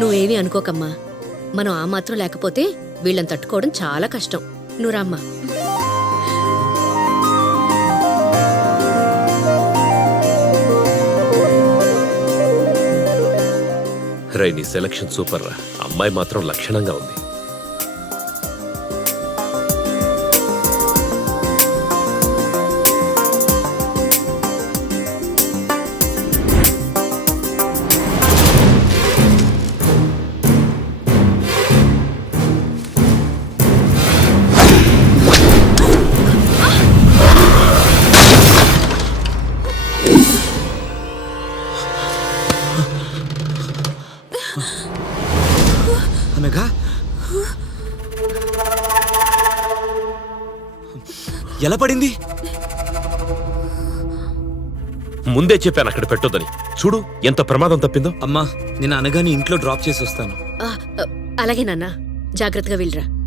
నువ్వేమీ అనుకోకమ్మా. మనం ఆ మాత్రం లేకపోతే వీళ్ళని తట్టుకోవడం చాలా కష్టం. నువ్వు రామ్మా. రై, నీ సెలక్షన్ సూపర్ రా. అమ్మాయి మాత్రం లక్షణంగా ఉంది. అనగా ఎలా పడింది? ముందే చెప్పాను అక్కడ పెట్టొద్దని. చూడు ఎంత ప్రమాదం తప్పిందో. అమ్మా, నేను అనగానే ఇంట్లో డ్రాప్ చేసి వస్తాను. అలాగే నాన్న, జాగ్రత్తగా వెళ్ళరా.